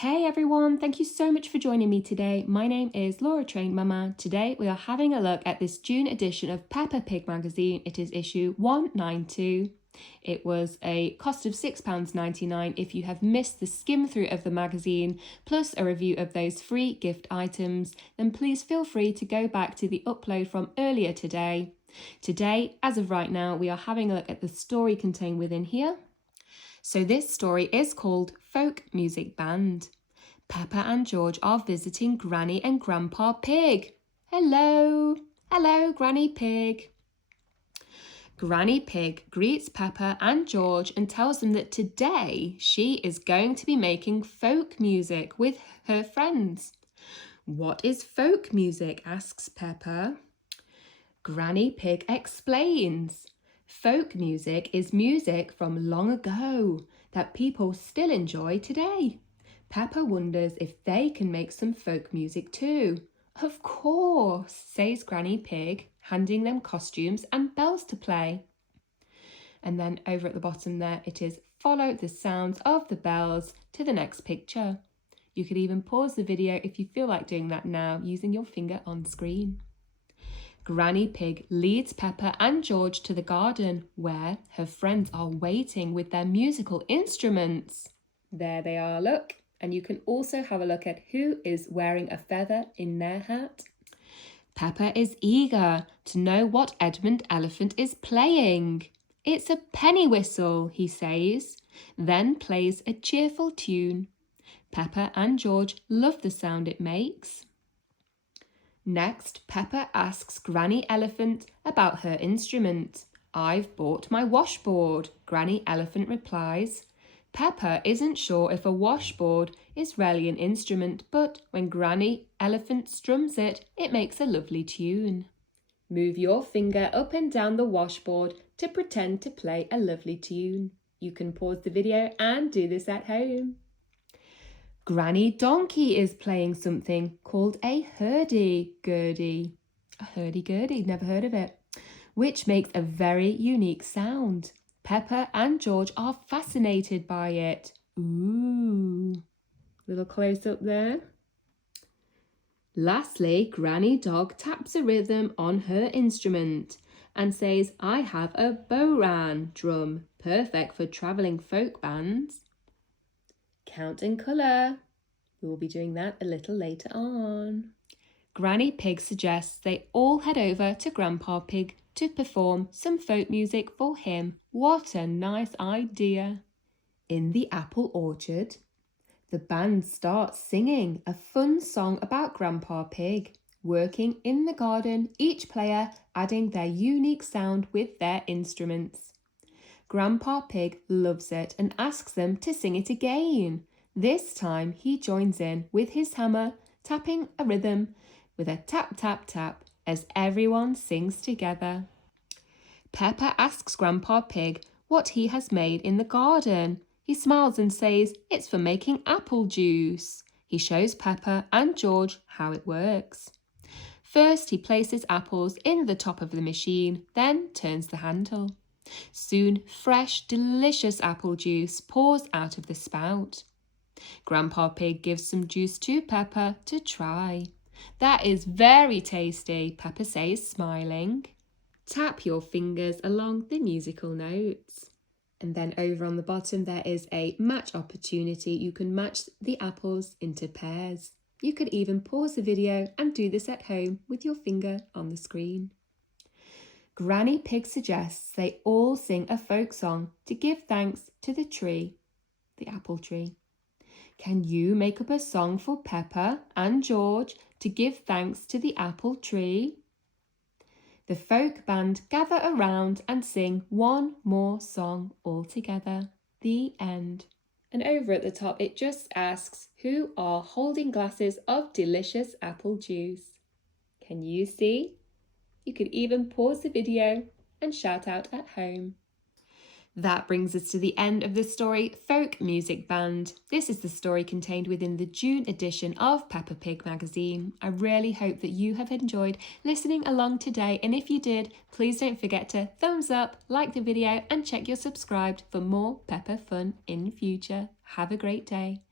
Hey everyone, thank you so much for joining me today. My name is Laura Train Mama. Today we are having a look at this June edition of Peppa Pig Magazine. It is issue 192. It was a cost of £6.99 if you have missed the skim through of the magazine, plus a review of those free gift items, then please feel free to go back to the upload from earlier today. Today, as of right now, we are having a look at the story contained within here. So this story is called Folk Music Band. Peppa and George are visiting Granny and Grandpa Pig. Hello. Hello, Granny Pig. Granny Pig greets Peppa and George and tells them that today she is going to be making folk music with her friends. What is folk music? Asks Peppa. Granny Pig explains. Folk music is music from long ago that people still enjoy today. Peppa wonders if they can make some folk music too. Of course, says Granny Pig, handing them costumes and bells to play. And then over at the bottom there, it is follow the sounds of the bells to the next picture. You could even pause the video if you feel like doing that now using your finger on screen. Granny Pig leads Peppa and George to the garden where her friends are waiting with their musical instruments. There they are, look. And you can also have a look at who is wearing a feather in their hat. Peppa is eager to know what Edmund Elephant is playing. It's a penny whistle, he says, then plays a cheerful tune. Peppa and George love the sound it makes. Next, Peppa asks Granny Elephant about her instrument. I've bought my washboard, Granny Elephant replies. Peppa isn't sure if a washboard is really an instrument, but when Granny Elephant strums it, it makes a lovely tune. Move your finger up and down the washboard to pretend to play a lovely tune. You can pause the video and do this at home. Granny Donkey is playing something called a hurdy-gurdy. A hurdy-gurdy, never heard of it, which makes a very unique sound. Peppa and George are fascinated by it. Ooh, little close-up there. Lastly, Granny Dog taps a rhythm on her instrument and says, I have a bodhrán drum, perfect for travelling folk bands. Count and colour. We will be doing that a little later on. Granny Pig suggests they all head over to Grandpa Pig to perform some folk music for him. What a nice idea. In the apple orchard, the band starts singing a fun song about Grandpa Pig. Working in the garden, each player adding their unique sound with their instruments. Grandpa Pig loves it and asks them to sing it again. This time he joins in with his hammer, tapping a rhythm with a tap, tap, tap as everyone sings together. Peppa asks Grandpa Pig what he has made in the garden. He smiles and says it's for making apple juice. He shows Peppa and George how it works. First, he places apples in the top of the machine, then turns the handle. Soon, fresh, delicious apple juice pours out of the spout. Grandpa Pig gives some juice to Peppa to try. That is very tasty, Peppa says, smiling. Tap your fingers along the musical notes. And then over on the bottom, there is a match opportunity. You can match the apples into pairs. You could even pause the video and do this at home with your finger on the screen. Granny Pig suggests they all sing a folk song to give thanks to the tree, the apple tree. Can you make up a song for Peppa and George to give thanks to the apple tree? The folk band gather around and sing one more song all together. The end. And over at the top, it just asks who are holding glasses of delicious apple juice. Can you see? You could even pause the video and shout out at home. That brings us to the end of the story, Folk Music Band. This is the story contained within the June edition of Peppa Pig Magazine. I really hope that you have enjoyed listening along today, and if you did, please don't forget to thumbs up, like the video, and check you're subscribed for more Peppa fun in future. Have a great day.